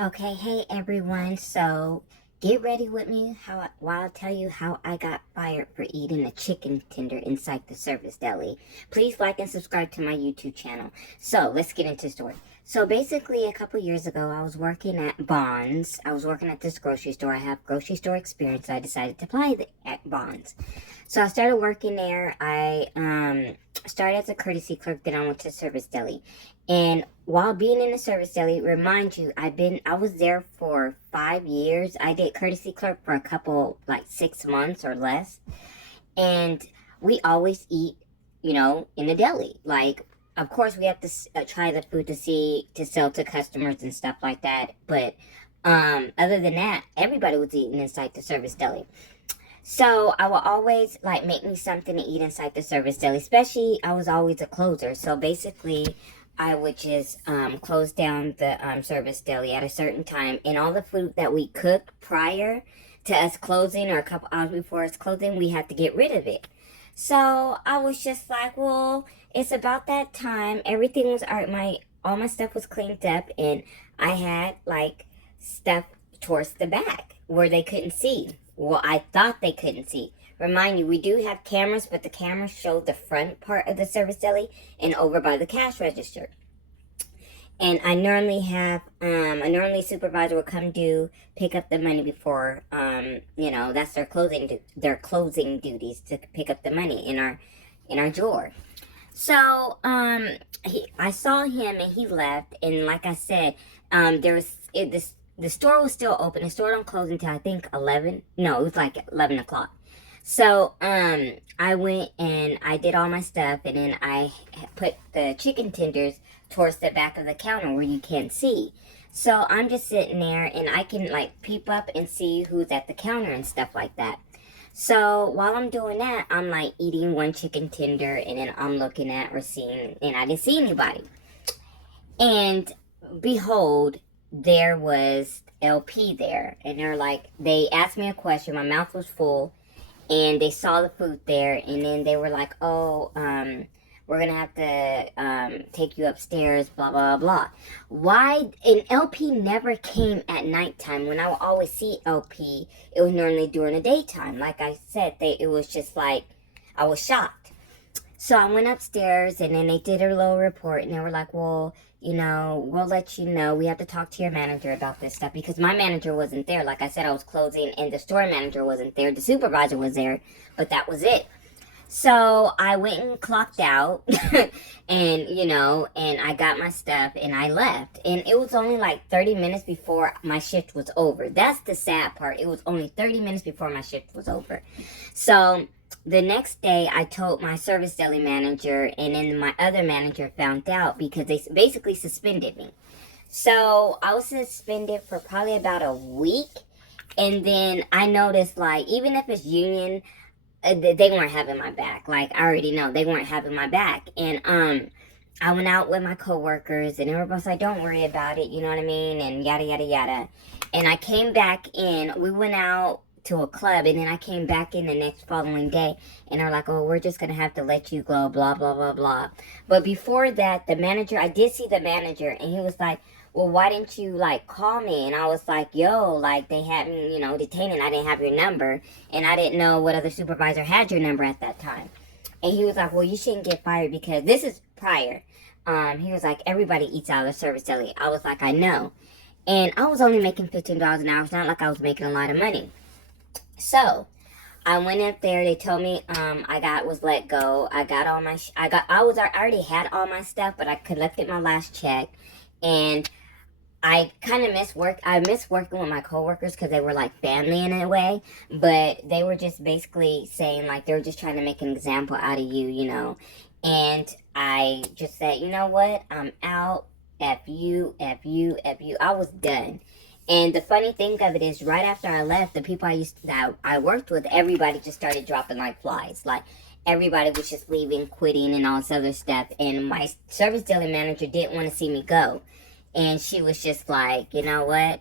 Okay, hey everyone. So get ready with me while I tell you how I got fired for eating a chicken tender inside the service deli. Please like and subscribe to my YouTube channel. So let's get into the story. So basically, a couple years ago, I was working at Bonds. I was working at this grocery store. I have grocery store experience, so I decided to apply at Bonds. So I started working there. I started as a courtesy clerk, then I went to service deli. And while being in the service deli, remind you, I was there for 5 years. I did courtesy clerk for a couple, like 6 months or less. And we always eat, in the deli. Like, of course, we have to try the food to sell to customers and stuff like that. But other than that, everybody was eating inside the service deli. So I will always like make me something to eat inside the service deli. Especially, I was always a closer. So basically, I would just close down the service deli at a certain time, and all the food that we cooked prior to us closing or a couple hours before us closing, we had to get rid of it. So I was just like, well, it's about that time. Everything was all my stuff was cleaned up, and I had like stuff towards the back where they couldn't see. Well, I thought they couldn't see. Remind you, we do have cameras, but the cameras show the front part of the service deli and over by the cash register. And I normally have a normally supervisor will come pick up the money before that's their closing duties to pick up the money in our drawer. So I saw him and he left, and like I said, there was this the store was still open. The store don't close until I think 11. No, it was like 11 o'clock. So I went and I did all my stuff, and then I put the chicken tenders towards the back of the counter where you can't see. So I'm just sitting there, and I can like peep up and see who's at the counter and stuff like that. So while I'm doing that, I'm like eating one chicken tender, and then I'm looking at or seeing, and I didn't see anybody. And behold, there was LP there, and they asked me a question. My mouth was full, and they saw the food there, and then they were like, "Oh, we're gonna have to take you upstairs, blah blah blah." Why? And LP never came at nighttime. When I would always see LP, it was normally during the daytime. Like I said, it was just like I was shocked. So I went upstairs, and then they did a little report, and they were like, "Well, we'll let you know. We have to talk to your manager about this stuff," because my manager wasn't there. Like I said, I was closing, and the store manager wasn't there. The supervisor was there, but that was it. So I went and clocked out, and I got my stuff, and I left. And it was only like 30 minutes before my shift was over. That's the sad part. It was only 30 minutes before my shift was over. So the next day, I told my service deli manager, and then my other manager found out because they basically suspended me. So I was suspended for probably about a week, and then I noticed, like, even if it's union, they weren't having my back. Like, I already know they weren't having my back. And I went out with my coworkers, and everybody was like, "Don't worry about it," you know what I mean, and yada yada yada. And I came back in. We went out to a club, and then I came back in the next following day, and they're like, "Oh, we're just gonna have to let you go, blah blah blah blah." But before that, I did see the manager, and he was like, "Well, why didn't you like call me?" And I was like, "Yo, like they had me, detained, and I didn't have your number, and I didn't know what other supervisor had your number at that time." And he was like, "Well, you shouldn't get fired because this is prior." He was like, "Everybody eats out of the service deli." I was like, "I know," and I was only making $15 an hour. It's not like I was making a lot of money. So I went up there. They told me was let go. I got all my I already had all my stuff, but I collected my last check, and I kind of miss work. I miss working with my coworkers because they were like family in a way, but they were just basically saying like they were just trying to make an example out of you. And I just said, "You know what? I'm out. F you, F you, F you." I was done. And the funny thing of it is, right after I left, the people that I worked with, everybody just started dropping like flies. Like everybody was just leaving, quitting, and all this other stuff. And my service deli manager didn't want to see me go, and she was just like, "You know what?